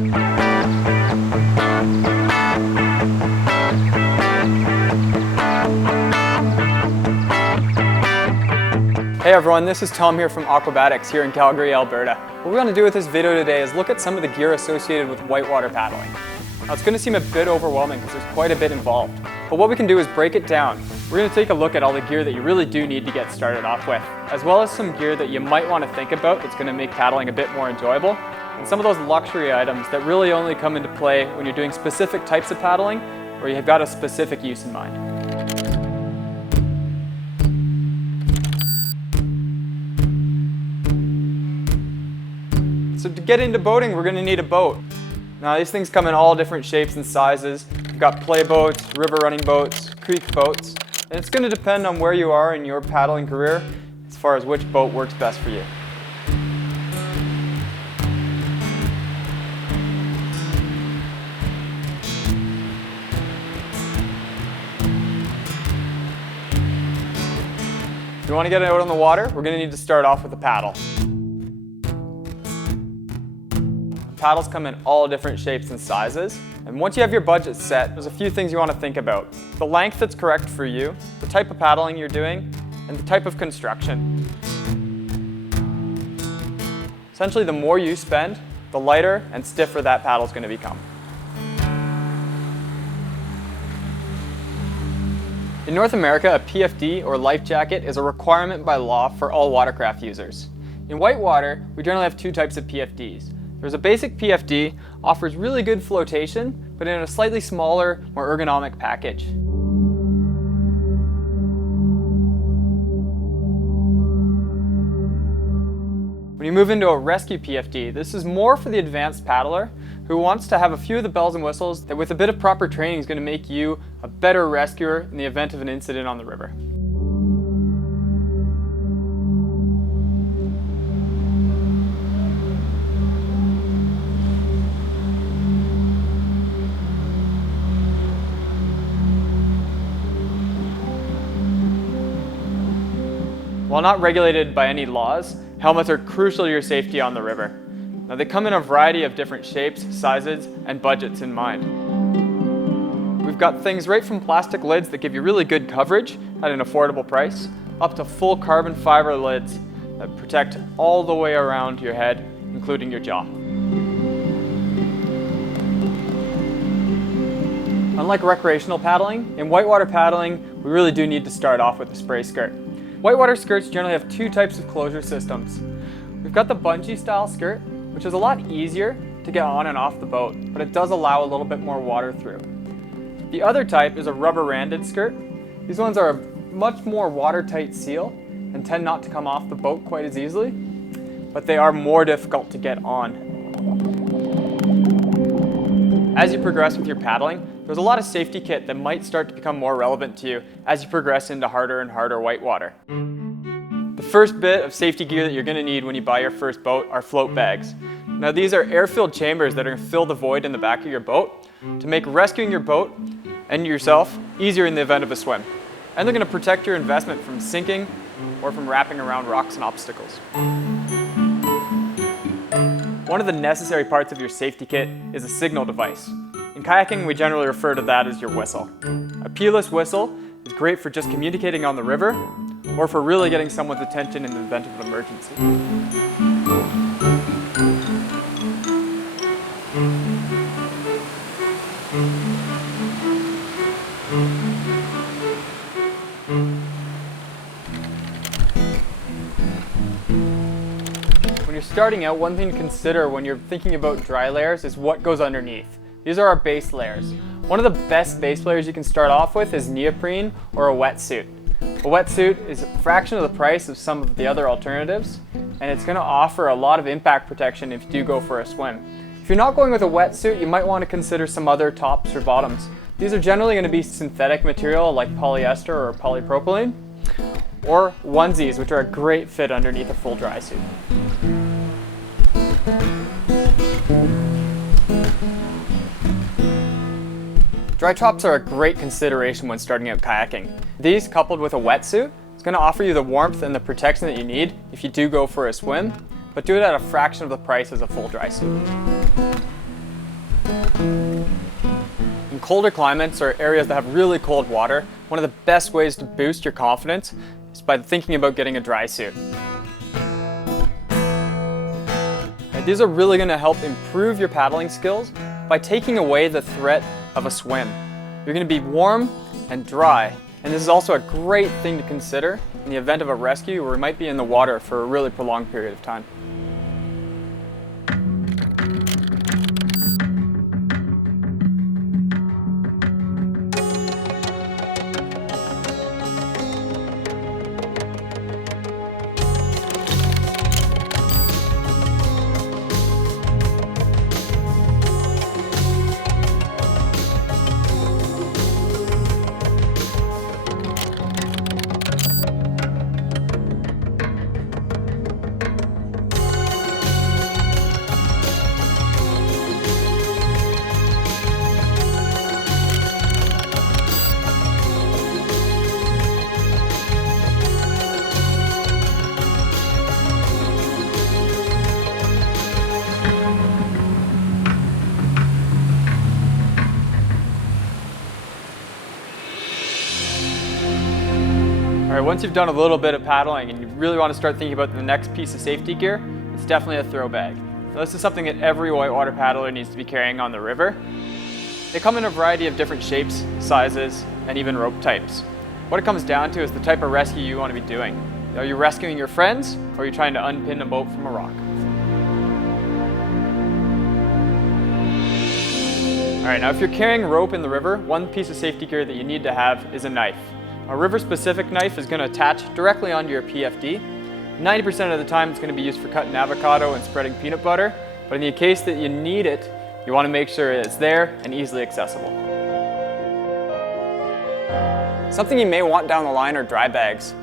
Hey everyone, this is Tom here from Aquabatics here in Calgary, Alberta. What we're going to do with this video today is look at some of the gear associated with whitewater paddling. Now it's going to seem a bit overwhelming because there's quite a bit involved, but what we can do is break it down. We're going to take a look at all the gear that you really do need to get started off with, as well as some gear that you might want to think about that's going to make paddling a bit more enjoyable, and some of those luxury items that really only come into play when you're doing specific types of paddling or you've got a specific use in mind. So to get into boating, we're going to need a boat. Now these things come in all different shapes and sizes. We've got play boats, river running boats, creek boats, and it's going to depend on where you are in your paddling career as far as which boat works best for you. If you want to get out on the water, we're going to need to start off with a paddle. Paddles come in all different shapes and sizes, and once you have your budget set, there's a few things you want to think about. The length that's correct for you, the type of paddling you're doing, and the type of construction. Essentially, the more you spend, the lighter and stiffer that paddle is going to become. In North America, a PFD or life jacket is a requirement by law for all watercraft users. In whitewater, we generally have two types of PFDs. There's a basic PFD, offers really good flotation, but in a slightly smaller, more ergonomic package. When you move into a rescue PFD, this is more for the advanced paddler who wants to have a few of the bells and whistles that with a bit of proper training is going to make you a better rescuer in the event of an incident on the river. While not regulated by any laws, helmets are crucial to your safety on the river. Now they come in a variety of different shapes, sizes, and budgets in mind. We've got things right from plastic lids that give you really good coverage at an affordable price, up to full carbon fiber lids that protect all the way around your head, including your jaw. Unlike recreational paddling, in whitewater paddling, we really do need to start off with a spray skirt. Whitewater skirts generally have two types of closure systems. We've got the bungee style skirt, which is a lot easier to get on and off the boat, but it does allow a little bit more water through. The other type is a rubber randed skirt. These ones are a much more watertight seal and tend not to come off the boat quite as easily, but they are more difficult to get on. As you progress with your paddling, there's a lot of safety kit that might start to become more relevant to you as you progress into harder and harder whitewater. The first bit of safety gear that you're going to need when you buy your first boat are float bags. Now these are air-filled chambers that are going to fill the void in the back of your boat to make rescuing your boat and yourself easier in the event of a swim. And they're going to protect your investment from sinking or from wrapping around rocks and obstacles. One of the necessary parts of your safety kit is a signal device. In kayaking, we generally refer to that as your whistle. A P-less whistle is great for just communicating on the river or for really getting someone's attention in the event of an emergency. When you're starting out, one thing to consider when you're thinking about dry layers is what goes underneath. These are our base layers. One of the best base layers you can start off with is neoprene or a wetsuit. A wetsuit is a fraction of the price of some of the other alternatives, and it's going to offer a lot of impact protection if you do go for a swim. If you're not going with a wetsuit, you might want to consider some other tops or bottoms. These are generally going to be synthetic material like polyester or polypropylene, or onesies, which are a great fit underneath a full dry suit. Dry tops are a great consideration when starting out kayaking. These, coupled with a wetsuit, is going to offer you the warmth and the protection that you need if you do go for a swim, but do it at a fraction of the price as a full dry suit. colder climates or areas that have really cold water, one of the best ways to boost your confidence is by thinking about getting a dry suit. And these are really going to help improve your paddling skills by taking away the threat of a swim. You're going to be warm and dry, and this is also a great thing to consider in the event of a rescue where we might be in the water for a really prolonged period of time. All right, once you've done a little bit of paddling and you really want to start thinking about the next piece of safety gear, it's definitely a throw bag. Now, this is something that every whitewater paddler needs to be carrying on the river. They come in a variety of different shapes, sizes, and even rope types. What it comes down to is the type of rescue you want to be doing. Are you rescuing your friends, or are you trying to unpin a boat from a rock? All right, now if you're carrying rope in the river, one piece of safety gear that you need to have is a knife. A river-specific knife is going to attach directly onto your PFD. 90% of the time it's going to be used for cutting avocado and spreading peanut butter, but in the case that you need it, you want to make sure it's there and easily accessible. Something you may want down the line are dry bags.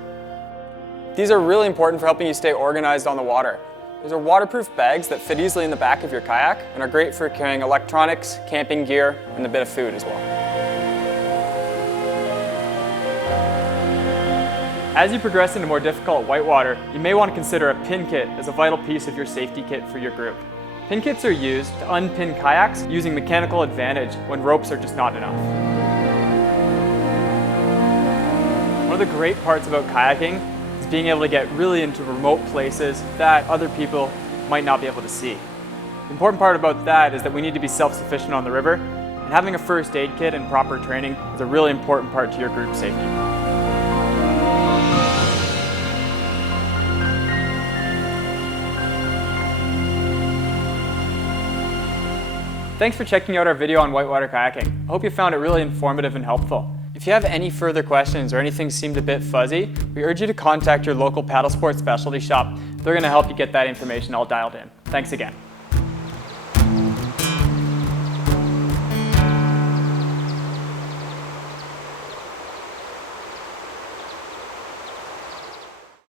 These are really important for helping you stay organized on the water. These are waterproof bags that fit easily in the back of your kayak and are great for carrying electronics, camping gear, and a bit of food as well. As you progress into more difficult whitewater, you may want to consider a pin kit as a vital piece of your safety kit for your group. Pin kits are used to unpin kayaks using mechanical advantage when ropes are just not enough. One of the great parts about kayaking is being able to get really into remote places that other people might not be able to see. The important part about that is that we need to be self-sufficient on the river, and having a first aid kit and proper training is a really important part to your group safety. Thanks for checking out our video on whitewater kayaking. I hope you found it really informative and helpful. If you have any further questions or anything seemed a bit fuzzy, we urge you to contact your local paddle sports specialty shop. They're going to help you get that information all dialed in. Thanks again.